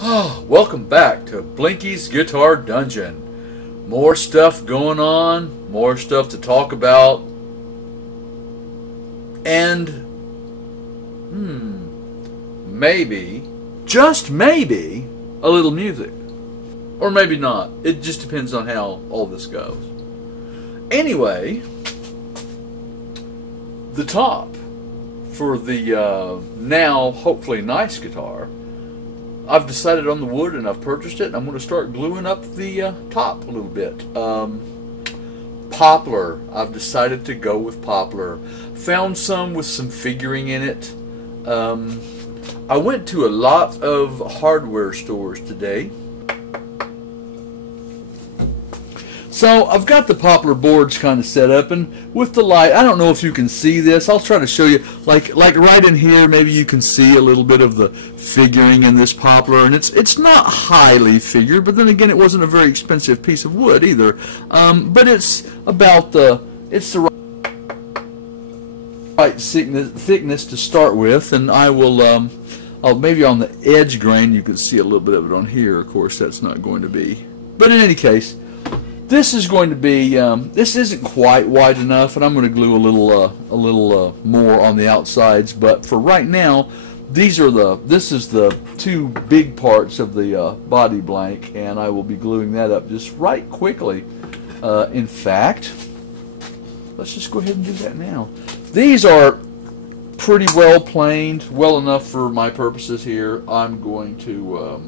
Welcome back to Blinky's Guitar Dungeon. More stuff going on, more stuff to talk about, and maybe, just maybe, a little music. Or maybe not. It just depends on how all this goes. Anyway, the top for the now hopefully nice guitar, I've decided on the wood and I've purchased it, and I'm going to start gluing up the top a little bit. Poplar. I've decided to go with poplar. Found some with some figuring in it. I went to a lot of hardware stores today. So I've got the poplar boards kind of set up, and with the light, I don't know if you can see this. I'll try to show you, like right in here, maybe you can see a little bit of the figuring in this poplar, and it's not highly figured, but then again, it wasn't a very expensive piece of wood either. But it's about the right thickness to start with, and I will maybe on the edge grain you can see a little bit of it on here. Of course, that's not going to be, but in any case. This is going to be, this isn't quite wide enough, and I'm going to glue a little more on the outsides, but for right now, this is the two big parts of the body blank, and I will be gluing that up just right quickly. In fact, let's just go ahead and do that now. These are pretty well planed, well enough for my purposes here. I'm going to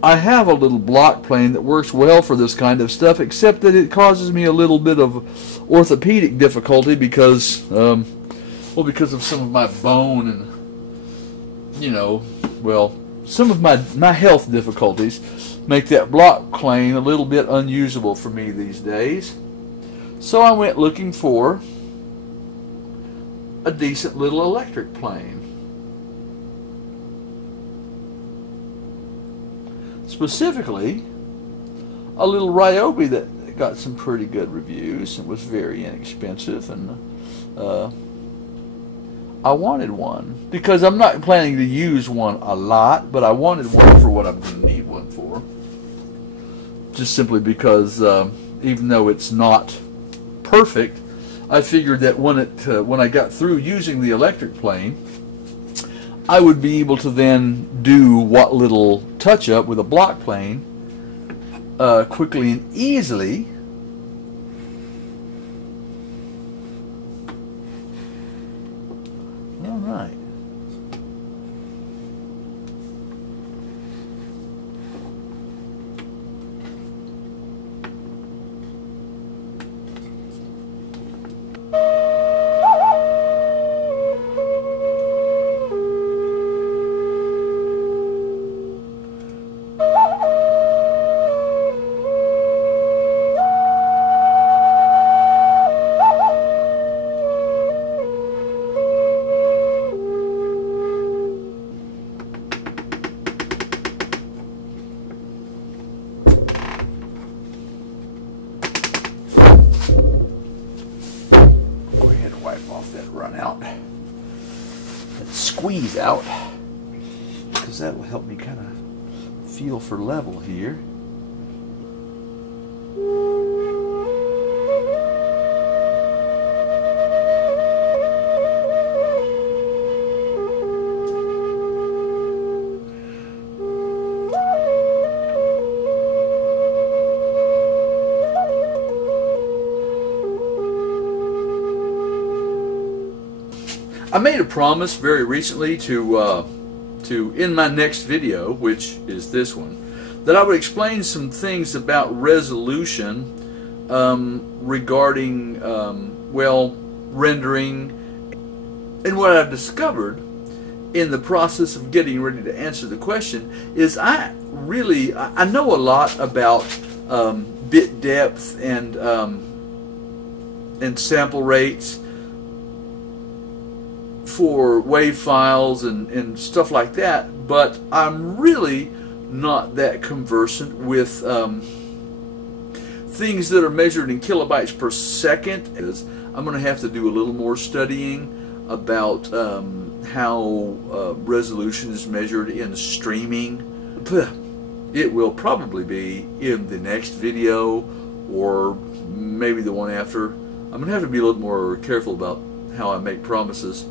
I have a little block plane that works well for this kind of stuff, except that it causes me a little bit of orthopedic difficulty because, because of some of my bone and, some of my health difficulties make that block plane a little bit unusable for me these days. So I went looking for a decent little electric plane. Specifically, a little Ryobi that got some pretty good reviews and was very inexpensive, and I wanted one because I'm not planning to use one a lot, but I wanted one for what I'm going to need one for. Just simply because even though it's not perfect, I figured that when I got through using the electric plane, I would be able to then do what little touch-up with a block plane quickly and easily. All right. Squeeze out, because that will help me kind of feel for level here. I made a promise very recently to in my next video, which is this one, that I would explain some things about resolution regarding rendering, and what I've discovered in the process of getting ready to answer the question is I know a lot about bit depth and sample rates for WAV files and stuff like that, but I'm really not that conversant with things that are measured in kilobytes per second. I'm going to have to do a little more studying about how resolution is measured in streaming. It will probably be in the next video or maybe the one after. I'm going to have to be a little more careful about how I make promises.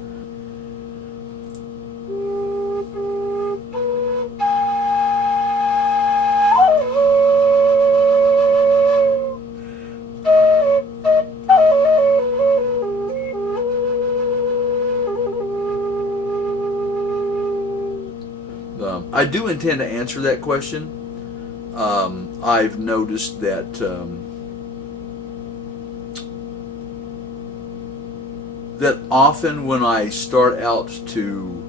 I do intend to answer that question. I've noticed that that often when I start out to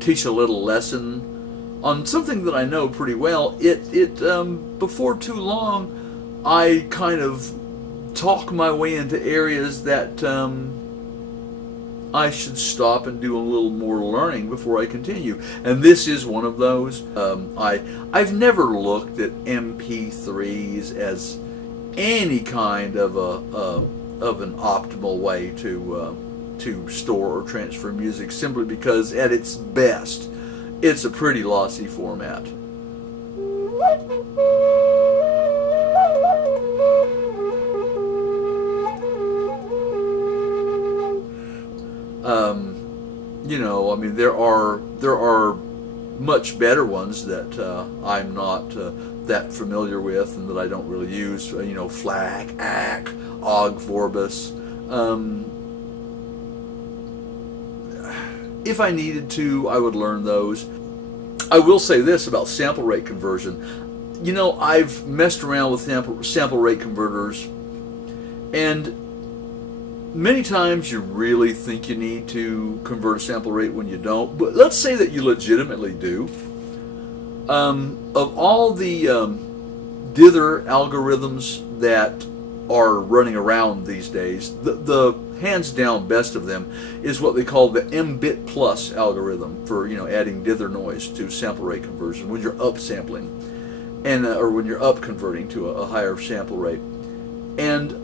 teach a little lesson on something that I know pretty well, before too long I kind of talk my way into areas that I should stop and do a little more learning before I continue. And this is one of those. I've never looked at MP3s as any kind of an optimal way to store or transfer music, simply because at its best it's a pretty lossy format. You know, I mean, there are much better ones that I'm not that familiar with and that I don't really use. You know, FLAC, ACK, OGG Vorbis. If I needed to, I would learn those. I will say this about sample rate conversion. You know, I've messed around with sample rate converters, and many times you really think you need to convert a sample rate when you don't. But let's say that you legitimately do. Of all the dither algorithms that are running around these days, the hands down best of them is what they call the M-bit plus algorithm for, you know, adding dither noise to sample rate conversion when you're upsampling, and or when you're up converting to a higher sample rate. And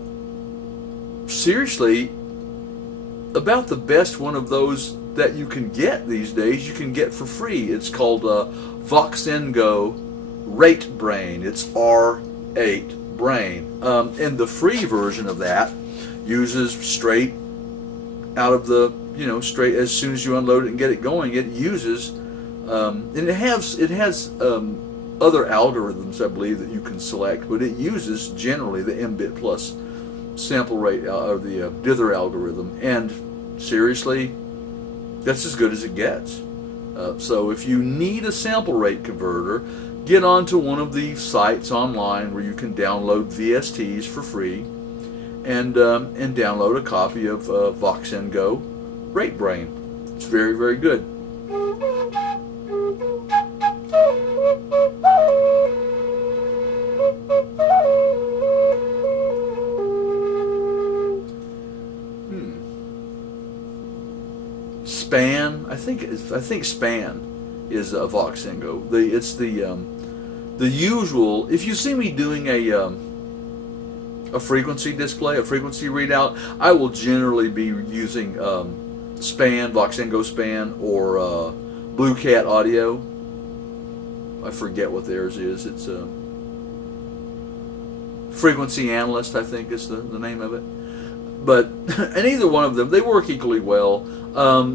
seriously, about the best one of those that you can get these days, you can get for free. It's called Voxengo Rate Brain. It's R8 Brain. And the free version of that uses straight out of the, you know, straight as soon as you unload it and get it going, it uses, and it has other algorithms, I believe, that you can select, but it uses generally the M-bit plus sample rate or the dither algorithm, and seriously, that's as good as it gets. So if you need a sample rate converter, get onto one of the sites online where you can download VSTs for free, and download a copy of Voxengo Rate Brain. It's very, very good. Span, I think Span is a Voxengo. It's the usual. If you see me doing a frequency display, a frequency readout, I will generally be using Span, Voxengo Span, or Blue Cat Audio. I forget what theirs is. It's a Frequency Analyst, I think is the name of it. But and either one of them, they work equally well.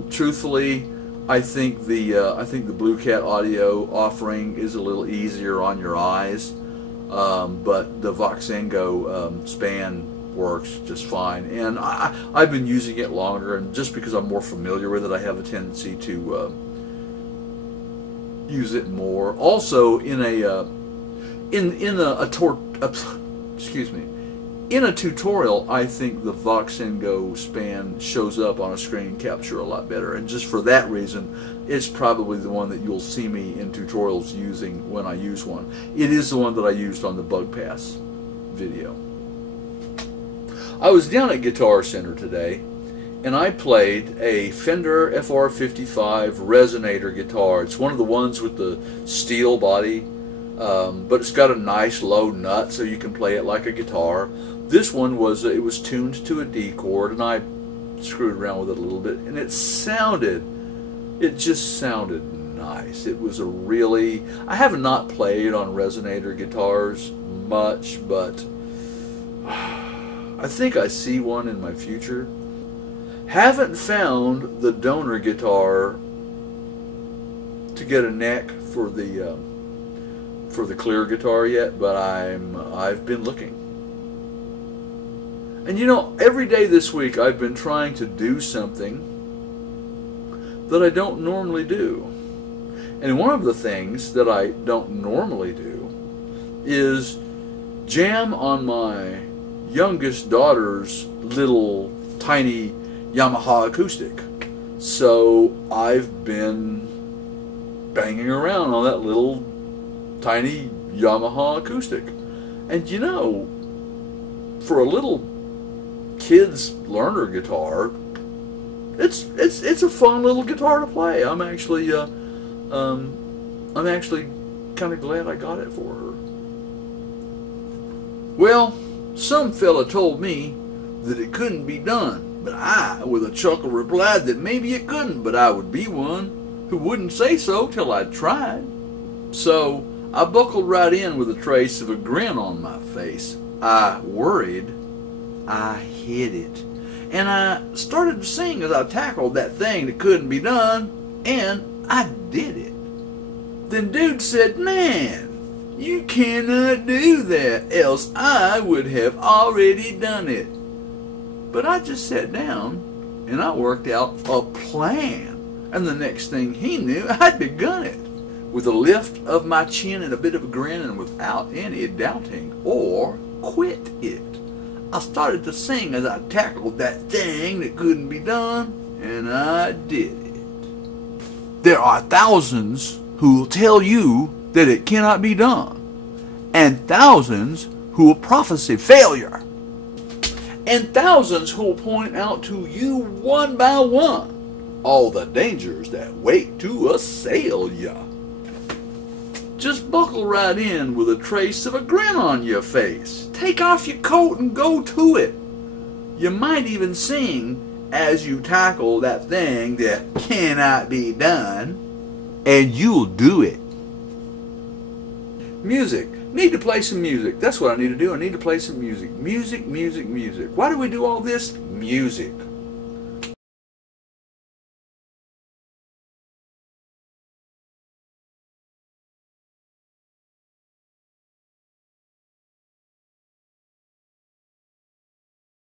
Truthfully, I think the Blue Cat Audio offering is a little easier on your eyes, but the Voxengo Span works just fine. And I've been using it longer, and just because I'm more familiar with it, I have a tendency to use it more. Also, in a tutorial, I think the Voxengo Span shows up on a screen capture a lot better, and just for that reason, it's probably the one that you'll see me in tutorials using when I use one. It is the one that I used on the Bug Pass video. I was down at Guitar Center today, and I played a Fender FR55 Resonator guitar. It's one of the ones with the steel body. but it's got a nice low nut, so you can play it like a guitar. This one was it was tuned to a D chord, and I screwed around with it a little bit, and it just sounded nice. It was a really, I have not played on resonator guitars much, but I think I see one in my future. Haven't found the donor guitar to get a neck for the clear guitar yet, but I've been looking. And you know, every day this week I've been trying to do something that I don't normally do. And one of the things that I don't normally do is jam on my youngest daughter's little tiny Yamaha acoustic. So I've been banging around on that little tiny Yamaha acoustic. And you know, for a little kid's learner guitar, it's a fun little guitar to play. I'm actually kind of glad I got it for her. Well, some fella told me that it couldn't be done, but I, with a chuckle, replied that maybe it couldn't, but I would be one who wouldn't say so till I'd tried. So I buckled right in with a trace of a grin on my face. I worried I hit it. And I started to sing as I tackled that thing that couldn't be done, and I did it. Then dude said, "Man, you cannot do that, else I would have already done it." But I just sat down and I worked out a plan. And the next thing he knew, I'd begun it. With a lift of my chin and a bit of a grin, and without any doubting or quit it, I started to sing as I tackled that thing that couldn't be done, and I did it. There are thousands who will tell you that it cannot be done, and thousands who will prophesy failure, and thousands who will point out to you one by one all the dangers that wait to assail ya. Just buckle right in with a trace of a grin on your face. Take off your coat and go to it. You might even sing as you tackle that thing that cannot be done, and you'll do it. Music. Need to play some music. That's what I need to do. I need to play some music. Music, music, music. Why do we do all this? Music.